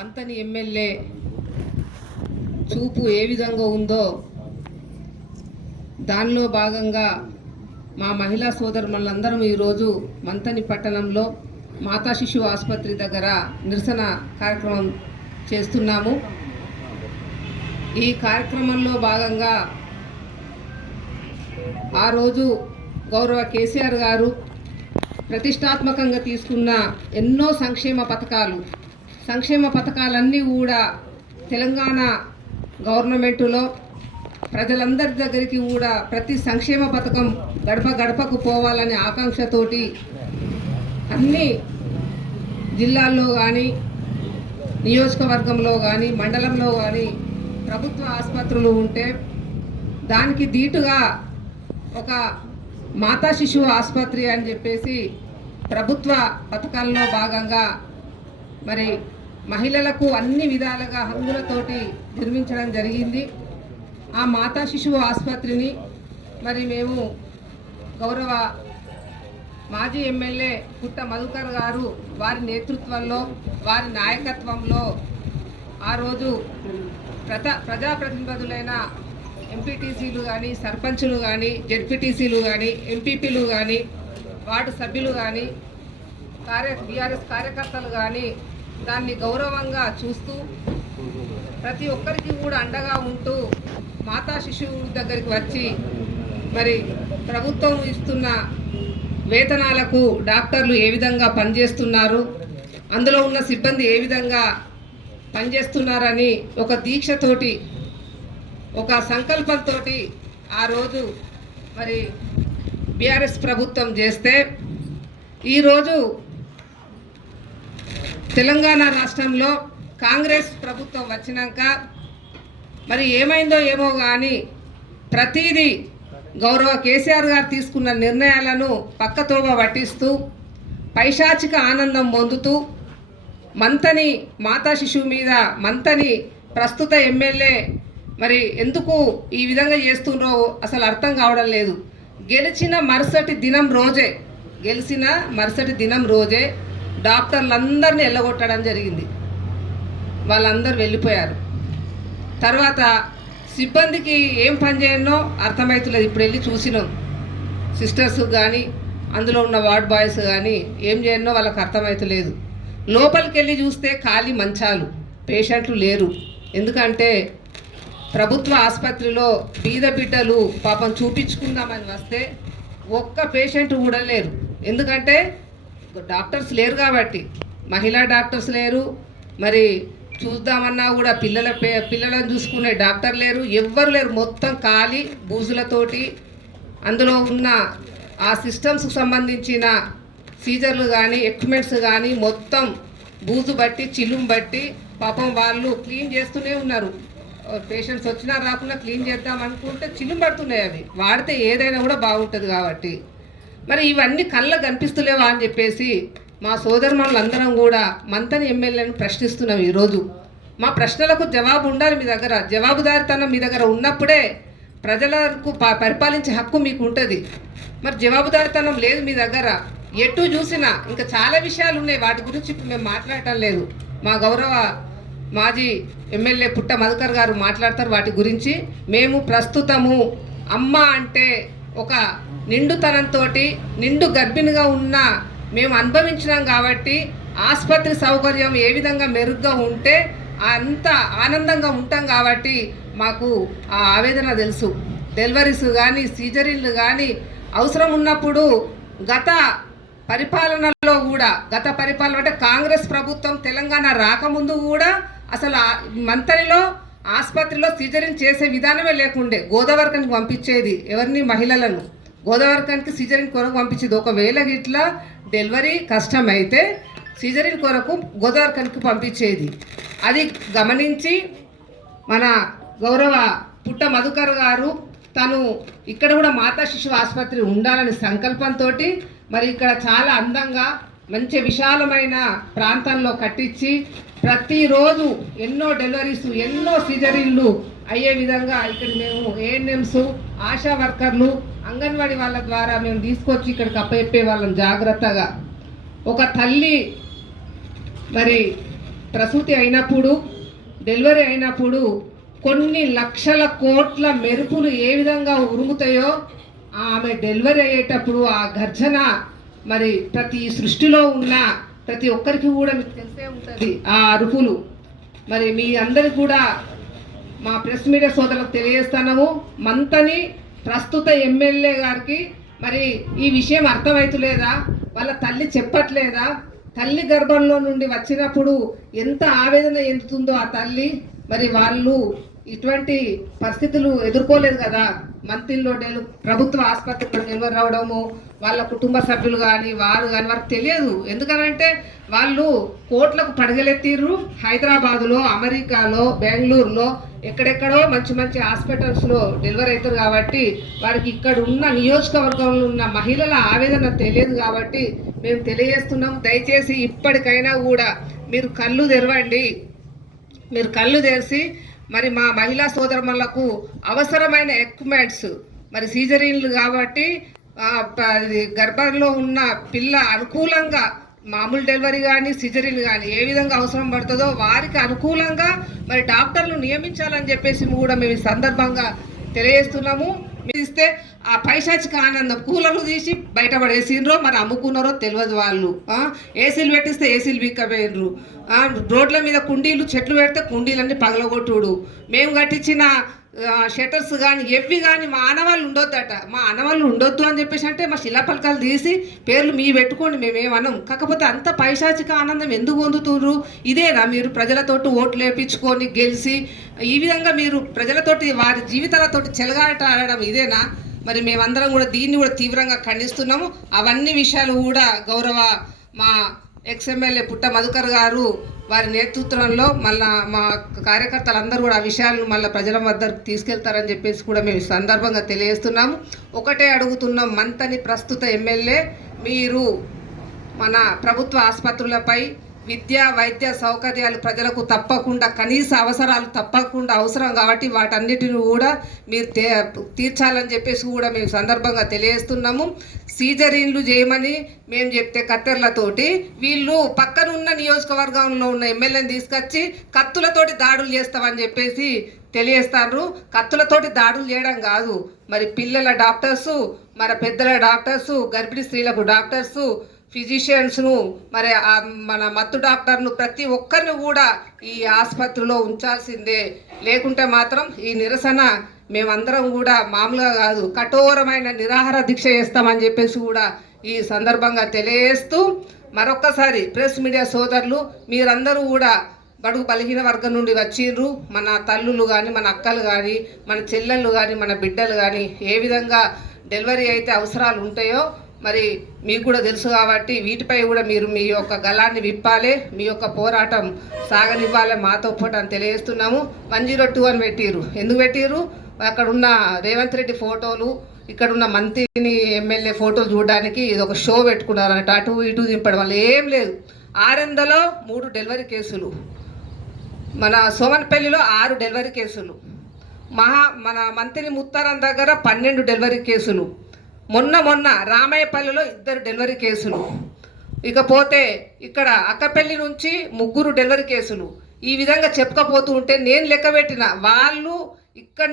Manthani MLA చూపు ఏ విధంగా ఉందో దానిలో భాగంగా మా మహిళా సోదరులందరం ఈరోజు మంతని పట్టణంలో మాతా శిశు ఆసుపత్రి దగ్గర నిరసన కార్యక్రమం చేస్తున్నాము. ఈ కార్యక్రమంలో భాగంగా ఆ రోజు గౌరవ కేసీఆర్ గారు ప్రతిష్టాత్మకంగా తీసుకున్న ఎన్నో సంక్షేమ పథకాలన్నీ కూడా తెలంగాణ గవర్నమెంటులో ప్రజలందరి దగ్గరికి కూడా ప్రతి సంక్షేమ పథకం గడప గడపకు పోవాలనే ఆకాంక్షతోటి అన్ని జిల్లాల్లో కానీ నియోజకవర్గంలో కానీ మండలంలో కానీ ప్రభుత్వ ఆసుపత్రులు ఉంటే దానికి దీటుగా ఒక మాతా శిశువు ఆసుపత్రి అని చెప్పేసి ప్రభుత్వ పథకాల్లో భాగంగా మరి మహిళలకు అన్ని విధాలుగా హంగులతోటి నిర్మించడం జరిగింది. ఆ మాతా శిశువు ఆసుపత్రిని మరి మేము గౌరవ మాజీ ఎమ్మెల్యే పుట్ట మధుకర్ గారు వారి నేతృత్వంలో వారి నాయకత్వంలో ఆ రోజు ప్రజాప్రతినిధులైన ఎంపీటీసీలు కానీ సర్పంచులు కానీ జెడ్పీటీసీలు కానీ ఎంపీపీలు కానీ వార్డు సభ్యులు కానీ బీఆర్ఎస్ కార్యకర్తలు కానీ దాన్ని గౌరవంగా చూస్తూ ప్రతి ఒక్కరికి కూడా అండగా ఉంటూ మాతా శిశువు దగ్గరికి వచ్చి మరి ప్రభుత్వం ఇస్తున్న వేతనాలకు డాక్టర్లు ఏ విధంగా పనిచేస్తున్నారు, అందులో ఉన్న సిబ్బంది ఏ విధంగా పనిచేస్తున్నారని ఒక దీక్షతోటి ఒక సంకల్పంతో ఆ రోజు మరి బీఆర్ఎస్ ప్రభుత్వం చేస్తే ఈరోజు తెలంగాణ రాష్ట్రంలో కాంగ్రెస్ ప్రభుత్వం వచ్చినాక మరి ఏమైందో ఏమో కానీ ప్రతిదీ గౌరవ కేసీఆర్ గారు తీసుకున్న నిర్ణయాలను పక్కతోవ పట్టిస్తూ పైశాచిక ఆనందం పొందుతూ మంతని మాతా శిశువు మీద మంతని ప్రస్తుత ఎమ్మెల్యే మరి ఎందుకు ఈ విధంగా చేస్తుండ్రో అసలు అర్థం కావడం లేదు. గెలిచిన మరుసటి దినం రోజే డాక్టర్లందరినీ ఎల్లగొట్టడం జరిగింది. వాళ్ళందరూ వెళ్ళిపోయారు. తర్వాత సిబ్బందికి ఏం పని చేయనో అర్థమవుతలేదు. ఇప్పుడు వెళ్ళి చూసినాం, సిస్టర్స్ కానీ అందులో ఉన్న వార్డ్ బాయ్స్ కానీ ఏం చేయనో వాళ్ళకి అర్థమవుతలేదు. లోపలికి వెళ్ళి చూస్తే ఖాళీ మంచాలు, పేషెంట్లు లేరు. ఎందుకంటే ప్రభుత్వ ఆసుపత్రిలో బీద బిడ్డలు పాపం చూపించుకుందామని వస్తే ఒక్క పేషెంట్ కూడా లేరు. ఎందుకంటే డాక్టర్స్ లేరు కాబట్టి, మహిళా డాక్టర్స్ లేరు, మరి చూద్దామన్నా కూడా పిల్లలను చూసుకునే డాక్టర్ లేరు, ఎవ్వరు లేరు. మొత్తం ఖాళీ బూజులతోటి అందులో ఉన్న ఆ సిస్టమ్స్కి సంబంధించిన సీజర్లు కానీ ఎక్విప్మెంట్స్ కానీ మొత్తం బూజు బట్టి చిలుం బట్టి పాపం వాళ్ళు క్లీన్ చేస్తూనే ఉన్నారు. పేషెంట్స్ వచ్చినా రాకుండా క్లీన్ చేద్దాం అనుకుంటే చిలుం పడుతున్నాయి. అవి వాడితే ఏదైనా కూడా బాగుంటుంది కాబట్టి మరి ఇవన్నీ కళ్ళకు కనిపిస్తలేవా అని చెప్పేసి మా సోదరులందరం కూడా మంతని ఎమ్మెల్యేను ప్రశ్నిస్తున్నాం. ఈరోజు మా ప్రశ్నలకు జవాబు ఉండాలి. మీ దగ్గర జవాబుదారితనం మీ దగ్గర ఉన్నప్పుడే ప్రజలకు పరిపాలించే హక్కు మీకు ఉంటుంది. మరి జవాబుదారితనం లేదు మీ దగ్గర. ఎటు చూసినా ఇంకా చాలా విషయాలు ఉన్నాయి, వాటి గురించి మేము మాట్లాడటం లేదు. మా గౌరవ మాజీ ఎమ్మెల్యే పుట్ట మధుకర్ గారు మాట్లాడతారు వాటి గురించి. మేము ప్రస్తుతము అమ్మ అంటే ఒక నిండుతనంతో నిండు గర్భిణిగా ఉన్న మేము అనుభవించినాం కాబట్టి ఆసుపత్రి సౌకర్యం ఏ విధంగా మెరుగ్గా ఉంటే అంత ఆనందంగా ఉంటాం కాబట్టి మాకు ఆ ఆవేదన తెలుసు. డెలివరీస్ కానీ సీజరీన్లు కానీ అవసరం ఉన్నప్పుడు గత పరిపాలన అంటే కాంగ్రెస్ ప్రభుత్వం తెలంగాణ రాకముందు కూడా అసలు మంతనిలో ఆసుపత్రిలో సీజరీన్ చేసే విధానమే లేకుండే. గోదావరికానికి పంపించేది ఎవరిని, మహిళలను గోదావరికానికి సీజరీన్ కొరకు పంపించేది. ఒకవేళ ఇట్లా డెలివరీ కష్టమైతే సీజరీన్ కొరకు గోదావరికానికి పంపించేది. అది గమనించి మన గౌరవ పుట్ట మధుకర్ గారు తను ఇక్కడ కూడా మాతా శిశువు ఆసుపత్రి ఉండాలని సంకల్పంతో మరి ఇక్కడ చాలా అందంగా మంచి విశాలమైన ప్రాంతంలో కట్టించి ప్రతిరోజు ఎన్నో డెలివరీస్ ఎన్నో సీజరీన్లు అయ్యే విధంగా ఇక్కడ మేము ఏఎన్ఎంస్ ఆశా వర్కర్లు అంగన్వాడీ వాళ్ళ ద్వారా మేము తీసుకొచ్చి ఇక్కడికి అప్పచెప్పే వాళ్ళం జాగ్రత్తగా. ఒక తల్లి మరి ప్రసూతి అయినప్పుడు, డెలివరీ అయినప్పుడు కొన్ని లక్షల కోట్ల మెరుపులు ఏ విధంగా ఉరుముతాయో ఆమె డెలివరీ అయ్యేటప్పుడు ఆ గర్జన మరి ప్రతి సృష్టిలో ఉన్న ప్రతి ఒక్కరికి కూడా మీకు తెలిసే ఉంటుంది ఆ అరుపులు. మరి మీ అందరికి కూడా మా ప్రెస్ మీడియా సోదరులకు తెలియజేస్తున్నాము. మంతని ప్రస్తుత ఎమ్మెల్యే గారికి మరి ఈ విషయం అర్థమవుతలేదా? వాళ్ళ తల్లి చెప్పట్లేదా? తల్లి గర్భంలో నుండి వచ్చినప్పుడు ఎంత ఆవేదన ఎందుతుందో ఆ తల్లి. మరి వాళ్ళు ఇటువంటి పరిస్థితులు ఎదుర్కోలేదు కదా. మంత్రిలో ప్రభుత్వ ఆసుపత్రిలో డెలివరీ రావడము, వాళ్ళ కుటుంబ సభ్యులు కానీ వారు కానీ వారికి తెలియదు. ఎందుకనంటే వాళ్ళు కోట్లకు పడగలెత్తిర్రు. హైదరాబాదులో, అమెరికాలో, బెంగళూరులో ఎక్కడెక్కడో మంచి మంచి హాస్పిటల్స్లో డెలివరీ అవుతారు కాబట్టి వారికి ఇక్కడ ఉన్న నియోజకవర్గంలో ఉన్న మహిళల ఆవేదన తెలియదు కాబట్టి మేము తెలియజేస్తున్నాము. దయచేసి ఇప్పటికైనా కూడా మీరు కళ్ళు తెరవండి. మీరు కళ్ళు తెరిచి మరి మా మహిళా సోదరులకు అవసరమైన ఎక్విప్మెంట్స్, మరి సీజరీన్లు కాబట్టి గర్భంలో ఉన్న పిల్ల అనుకూలంగా మామూలు డెలివరీ కానీ సిజరీన్ కానీ ఏ విధంగా అవసరం పడుతుందో వారికి అనుకూలంగా మరి డాక్టర్లు నియమించాలని చెప్పేసి కూడా మేము ఈ సందర్భంగా తెలియజేస్తున్నాము. మీరు ఇస్తే ఆ పైశాచిక ఆనందం కూలర్లు తీసి బయటపడేసిండ్రో మరి అమ్ముకున్నారో తెలియదు. వాళ్ళు ఏసీలు పెట్టిస్తే ఏసీలు బీక్కపోయినరు. రోడ్ల మీద కుండీలు చెట్లు పెడితే కుండీలన్నీ పగలగొట్టుడు. మేము కట్టించిన షట్టర్స్ కానీ ఎవ్వి కానీ మా ఆనవాళ్ళు ఉండొద్దట. మా ఆనవాళ్ళు ఉండొద్దు అని చెప్పేసి అంటే మా శిలాపలకాలు తీసి పేర్లు మీ పెట్టుకోండి, మేమేమనం. కాకపోతే అంత పైశాచిక ఆనందం ఎందుకు పొందుతున్నారు? ఇదేనా మీరు ప్రజలతోటి ఓట్లు వేయించుకొని గెలిచి ఈ విధంగా మీరు ప్రజలతోటి వారి జీవితాలతోటి చెలగాట ఆడడం ఇదేనా? మరి మేమందరం కూడా దీన్ని కూడా తీవ్రంగా ఖండిస్తున్నాము. అవన్నీ విషయాలు కూడా గౌరవ మా ఎక్స్ఎమ్మెల్యే పుట్ట మధుకర్ గారు వారి నేతృత్వంలో మళ్ళా మా కార్యకర్తలందరూ కూడా ఆ విషయాలను మళ్ళీ ప్రజల వద్దకు తీసుకెళ్తారని చెప్పేసి కూడా మేము సందర్భంగా తెలియజేస్తున్నాము. ఒకటే అడుగుతున్నాం, మంతని ప్రస్తుత ఎమ్మెల్యే మీరు మన ప్రభుత్వ ఆసుపత్రులపై విద్యా వైద్య సౌకర్యాలు ప్రజలకు తప్పకుండా కనీస అవసరాలు తప్పకుండా అవసరం కాబట్టి వాటన్నిటిని కూడా మీరు తీర్చాలని చెప్పేసి కూడా మేము సందర్భంగా తెలియజేస్తున్నాము. సీజరీన్లు చేయమని మేము చెప్తే కత్తెర్లతోటి వీళ్ళు పక్కనున్న నియోజకవర్గంలో ఉన్న ఎమ్మెల్యేని తీసుకొచ్చి కత్తులతోటి దాడులు చేస్తామని చెప్పేసి తెలియజేస్తారు. కత్తులతోటి దాడులు చేయడం కాదు, మరి పిల్లల డాక్టర్సు, మరి పెద్దల డాక్టర్సు, గర్భిణీ స్త్రీలకు డాక్టర్సు, ఫిజిషియన్స్ను, మరి మన మత్తు డాక్టర్ను ప్రతి ఒక్కరిని కూడా ఈ ఆసుపత్రిలో ఉంచాల్సిందే. లేకుంటే మాత్రం ఈ నిరసన మేమందరం కూడా మామూలుగా కాదు కఠోరమైన నిరాహార దీక్ష చేస్తామని చెప్పేసి కూడా ఈ సందర్భంగా తెలియజేస్తూ మరొక్కసారి ప్రెస్ మీడియా సోదరులు మీరందరూ కూడా బడుగు బలహీన వర్గం నుండి వచ్చిండ్రు. మన తల్లులు కానీ, మన అక్కలు కానీ, మన చెల్లెళ్ళు కానీ, మన బిడ్డలు కానీ ఏ విధంగా డెలివరీ అయితే అవసరాలు ఉంటాయో మరి మీకు కూడా తెలుసు కాబట్టి వీటిపై కూడా మీరు మీ యొక్క గలాన్ని విప్పాలి, మీ యొక్క పోరాటం సాగనివ్వాలి మాతో పాటు అని తెలియజేస్తున్నాము. 102 అని పెట్టిర్రు. ఎందుకు పెట్టిర్రు? అక్కడ ఉన్న రేవంత్ రెడ్డి ఫోటోలు, ఇక్కడ ఉన్న మంత్రిని ఎమ్మెల్యే ఫోటోలు చూడడానికి ఇది ఒక షో పెట్టుకున్నారన్నట్టు. అటు ఇటు దింపడం వల్ల ఏం లేదు. 600లో 3 డెలివరీ కేసులు, మన సోమన్పల్లిలో 6 డెలివరీ కేసులు, మన మంత్రి ముత్తారం దగ్గర 12 డెలివరీ కేసులు, మొన్న రామయ్యపల్లిలో 2 డెలివరీ కేసులు, ఇకపోతే ఇక్కడ అక్కపల్లి నుంచి 3 డెలివరీ కేసులు. ఈ విధంగా చెప్పుకపోతూ ఉంటే నేను లెక్క పెట్టిన వాళ్ళు ఇక్కడ